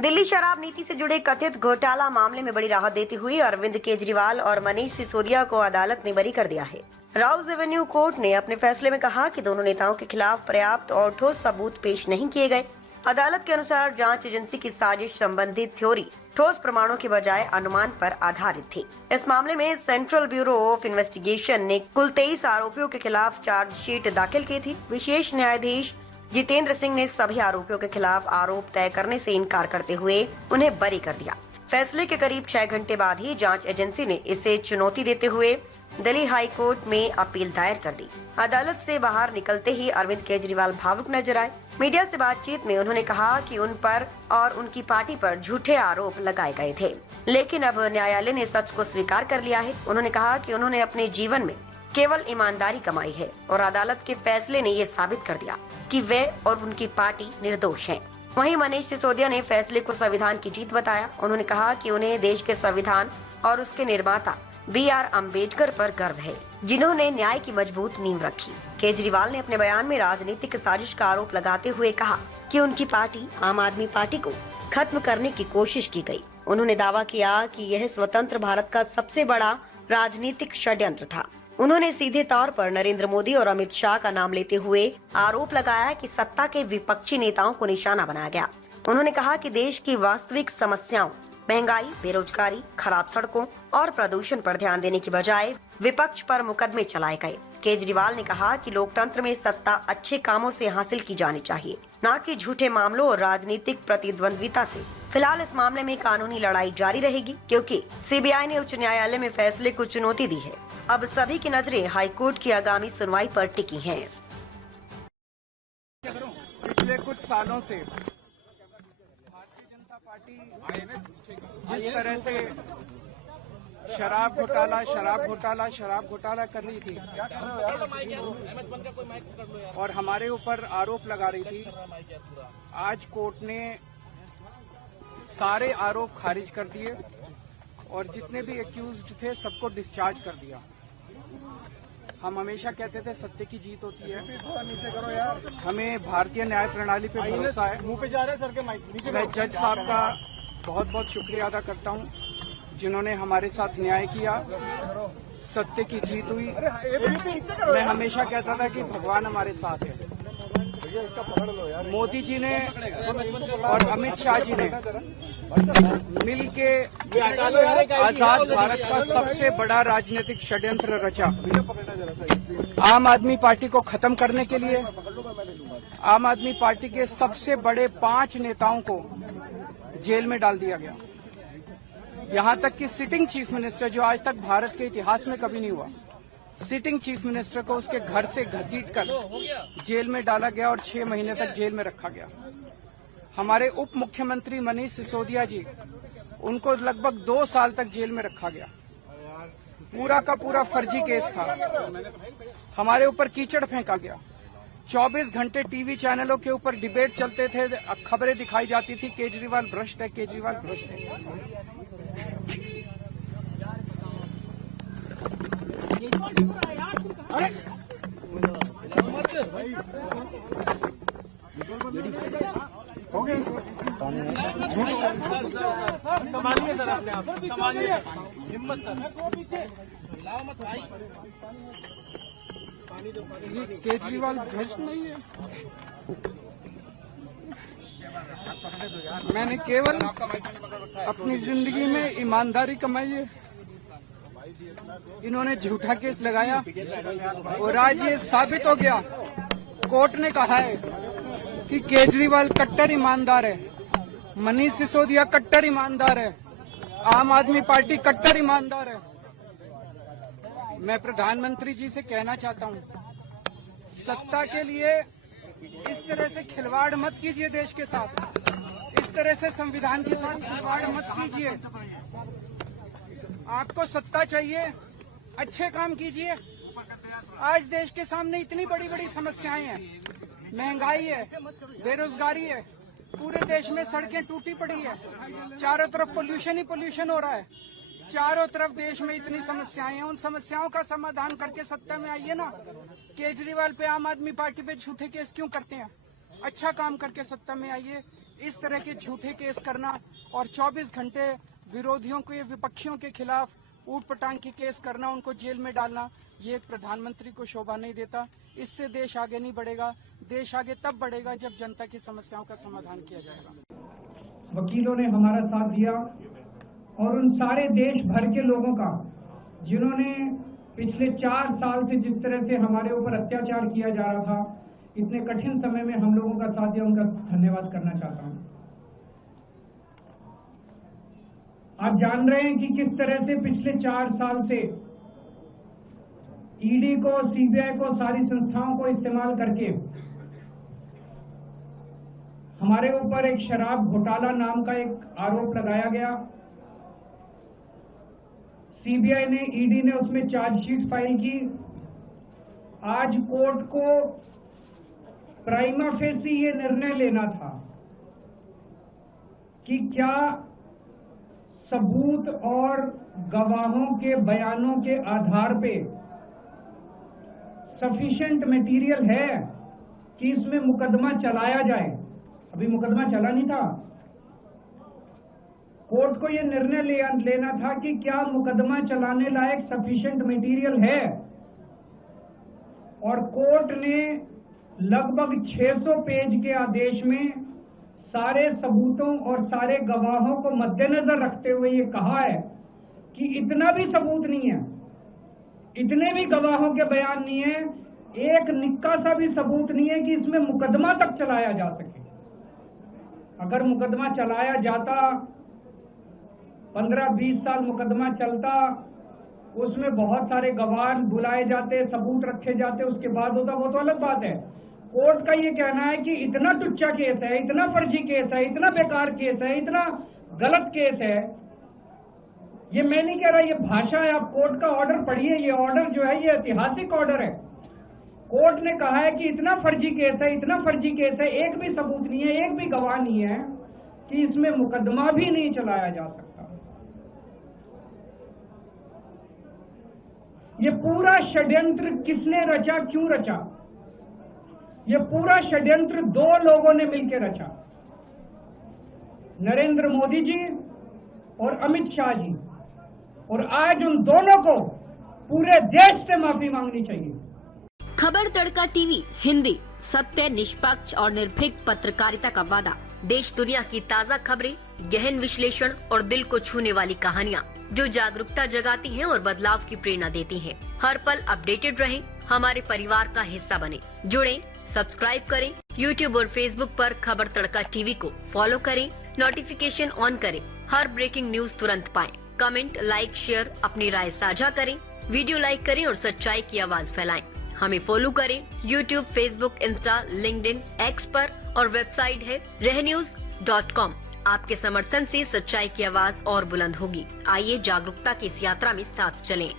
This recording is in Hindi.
दिल्ली शराब नीति से जुड़े कथित घोटाला मामले में बड़ी राहत देती हुई अरविंद केजरीवाल और मनीष सिसोदिया को अदालत ने बरी कर दिया है। राउज एवेन्यू कोर्ट ने अपने फैसले में कहा कि दोनों नेताओं के खिलाफ पर्याप्त और ठोस सबूत पेश नहीं किए गए। अदालत के अनुसार जांच एजेंसी की साजिश संबंधी थ्योरी ठोस प्रमाणों के बजाय अनुमान पर आधारित थी। इस मामले में सेंट्रल ब्यूरो ऑफ इन्वेस्टिगेशन ने कुल 23 आरोपियों के खिलाफ चार्जशीट दाखिल की थी। विशेष न्यायाधीश जितेंद्र सिंह ने सभी आरोपियों के खिलाफ आरोप तय करने से इनकार करते हुए उन्हें बरी कर दिया। फैसले के करीब 6 घंटे बाद ही जांच एजेंसी ने इसे चुनौती देते हुए दिल्ली हाई कोर्ट में अपील दायर कर दी। अदालत से बाहर निकलते ही अरविंद केजरीवाल भावुक नजर आए। मीडिया से बातचीत में उन्होंने कहा कि उन पर और उनकी पार्टी पर झूठे आरोप लगाए गए थे, लेकिन अब न्यायालय ने सच को स्वीकार कर लिया है। उन्होंने कहा कि उन्होंने अपने जीवन में केवल ईमानदारी कमाई है और अदालत के फैसले ने ये साबित कर दिया कि वे और उनकी पार्टी निर्दोष हैं। वहीं मनीष सिसोदिया ने फैसले को संविधान की जीत बताया। उन्होंने कहा कि उन्हें देश के संविधान और उसके निर्माता BR अम्बेडकर पर गर्व है, जिन्होंने न्याय की मजबूत नींव रखी। केजरीवाल ने अपने बयान में राजनीतिक साजिश का आरोप लगाते हुए कहा कि उनकी पार्टी आम आदमी पार्टी को खत्म करने की कोशिश की गई। उन्होंने दावा किया कि यह स्वतंत्र भारत का सबसे बड़ा राजनीतिक षड्यंत्र था। उन्होंने सीधे तौर पर नरेंद्र मोदी और अमित शाह का नाम लेते हुए आरोप लगाया कि सत्ता के विपक्षी नेताओं को निशाना बनाया गया। उन्होंने कहा कि देश की वास्तविक समस्याओं महंगाई, बेरोजगारी, खराब सड़कों और प्रदूषण पर ध्यान देने की बजाय विपक्ष पर मुकदमे चलाए गए। केजरीवाल ने कहा कि लोकतंत्र में सत्ता अच्छे कामों से हासिल की जानी चाहिए, न कि झूठे मामलों और राजनीतिक प्रतिद्वंद्विता से। फिलहाल इस मामले में कानूनी लड़ाई जारी रहेगी, क्योंकि CBI ने उच्च न्यायालय में फैसले को चुनौती दी है। अब सभी की नजरें हाईकोर्ट की आगामी सुनवाई पर टिकी हैं। पिछले कुछ सालों से भारतीय जनता पार्टी जिस तरह से शराब घोटाला कर रही थी और हमारे ऊपर आरोप लगा रही थी, आज कोर्ट ने सारे आरोप खारिज कर दिए और जितने भी एक्यूज्ड थे सबको डिस्चार्ज कर दिया। हम हमेशा कहते थे सत्य की जीत होती है। हमें भारतीय न्याय प्रणाली पे भरोसा है। मैं जज साहब का बहुत बहुत शुक्रिया अदा करता हूं, जिन्होंने हमारे साथ न्याय किया, सत्य की जीत हुई। मैं हमेशा कहता था कि भगवान हमारे साथ है। मोदी जी ने और अमित शाह जी ने मिलके आजाद भारत का सबसे बड़ा राजनीतिक षड्यंत्र रचा। आम आदमी पार्टी को खत्म करने के लिए आम आदमी पार्टी के सबसे बड़े 5 नेताओं को जेल में डाल दिया गया। यहां तक कि सिटिंग चीफ मिनिस्टर, जो आज तक भारत के इतिहास में कभी नहीं हुआ, सिटिंग चीफ मिनिस्टर को उसके घर से घसीटकर जेल में डाला गया और 6 महीने तक जेल में रखा गया। हमारे उप मुख्यमंत्री मनीष सिसोदिया जी, उनको लगभग 2 साल तक जेल में रखा गया। पूरा का पूरा फर्जी केस था। हमारे ऊपर कीचड़ फेंका गया। 24 घंटे टीवी चैनलों के ऊपर डिबेट चलते थे, खबरें दिखाई जाती थी, केजरीवाल भ्रष्ट है, केजरीवाल भ्रष्ट है। संभालिए सर, अपने आप संभालिए, हिम्मत सर, केजरीवाल भ्रष्ट नहीं है। मैंने केवल अपनी जिंदगी में ईमानदारी कमाई है। इन्होंने झूठा केस लगाया और आज ये साबित हो गया। कोर्ट ने कहा है कि केजरीवाल कट्टर ईमानदार है, मनीष सिसोदिया कट्टर ईमानदार है, आम आदमी पार्टी कट्टर ईमानदार है। मैं प्रधानमंत्री जी से कहना चाहता हूं, सत्ता के लिए इस तरह से खिलवाड़ मत कीजिए देश के साथ, इस तरह से संविधान के साथ खिलवाड़ मत कीजिए। आपको सत्ता चाहिए, अच्छे काम कीजिए। आज देश के सामने इतनी बड़ी बड़ी समस्याएं हैं, महंगाई है, बेरोजगारी है, पूरे देश में सड़कें टूटी पड़ी है, चारों तरफ पोल्यूशन ही पोल्यूशन हो रहा है, चारों तरफ देश में इतनी समस्याएं हैं। उन समस्याओं का समाधान करके सत्ता में आइए ना। केजरीवाल पे, आम आदमी पार्टी पे झूठे केस क्यों करते हैं? अच्छा काम करके सत्ता में आइए। इस तरह के झूठे केस करना और 24 घंटे विरोधियों के, विपक्षियों के खिलाफ ऊट पटांग के केस करना, उनको जेल में डालना, ये एक प्रधानमंत्री को शोभा नहीं देता। इससे देश आगे नहीं बढ़ेगा। देश आगे तब बढ़ेगा जब जनता की समस्याओं का समाधान किया जाएगा। वकीलों ने हमारा साथ दिया और उन सारे देश भर के लोगों का जिन्होंने पिछले 4 साल से जिस तरह से हमारे ऊपर अत्याचार किया जा रहा था, इतने कठिन समय में हम लोगों का साथ दिया, उनका धन्यवाद करना चाहता हूं। आप जान रहे हैं कि किस तरह से पिछले 4 साल से ईडी को, सीबीआई को, सारी संस्थाओं को इस्तेमाल करके हमारे ऊपर एक शराब घोटाला नाम का एक आरोप लगाया गया। सीबीआई ने, ईडी ने उसमें चार्जशीट फाइल की। आज कोर्ट को प्राइमा फेसी ये निर्णय लेना था कि क्या सबूत और गवाहों के बयानों के आधार पे सफिशिएंट मटेरियल है कि इसमें मुकदमा चलाया जाए। अभी मुकदमा चला नहीं था। कोर्ट को यह निर्णय लेना था कि क्या मुकदमा चलाने लायक सफिशिएंट मटेरियल है, और कोर्ट ने लगभग 600 पेज के आदेश में सारे सबूतों और सारे गवाहों को मद्देनजर रखते हुए ये कहा है कि इतना भी सबूत नहीं है, इतने भी गवाहों के बयान नहीं है, एक निक्का सा भी सबूत नहीं है कि इसमें मुकदमा तक चलाया जा सके। अगर मुकदमा चलाया जाता, 15-20 साल मुकदमा चलता, उसमें बहुत सारे गवाह बुलाए जाते, सबूत रखे जाते, उसके बाद होता, वो तो अलग बात है। कोर्ट का ये कहना है कि इतना टुच्चा केस है, इतना फर्जी केस है, इतना बेकार केस है, इतना गलत केस है। ये मैं नहीं कह रहा, ये भाषा है। आप कोर्ट का ऑर्डर पढ़िए। ये ऑर्डर जो है ये ऐतिहासिक ऑर्डर है। कोर्ट ने कहा है कि इतना फर्जी केस है, इतना फर्जी केस है, एक भी सबूत नहीं है, एक भी गवाह नहीं है कि इसमें मुकदमा भी नहीं चलाया जा सकता। ये पूरा षड्यंत्र किसने रचा, क्यों रचा? ये पूरा षड्यंत्र 2 लोगों ने मिलकर रचा, नरेंद्र मोदी जी और अमित शाह जी। और आज उन दोनों को पूरे देश से माफी मांगनी चाहिए। खबर तड़का टीवी हिंदी, सत्य, निष्पक्ष और निर्भीक पत्रकारिता का वादा। देश दुनिया की ताज़ा खबरें, गहन विश्लेषण और दिल को छूने वाली कहानियाँ जो जागरूकता जगाती हैं और बदलाव की प्रेरणा देती हैं। हर पल अपडेटेड रहें, हमारे परिवार का हिस्सा बने। जुड़ें, सब्सक्राइब करें। YouTube और Facebook पर खबर तड़का टीवी को फॉलो करें, नोटिफिकेशन ऑन करें, हर ब्रेकिंग न्यूज तुरंत पाएं। कमेंट, लाइक, शेयर, अपनी राय साझा करें, वीडियो लाइक करें और सच्चाई की आवाज फैलाएं। हमें फॉलो करें YouTube, Facebook, Insta, LinkedIn, x पर और वेबसाइट है रहnews.com। आपके समर्थन से सच्चाई की आवाज और बुलंद होगी। आइए जागरूकता की इस यात्रा में साथ चलें।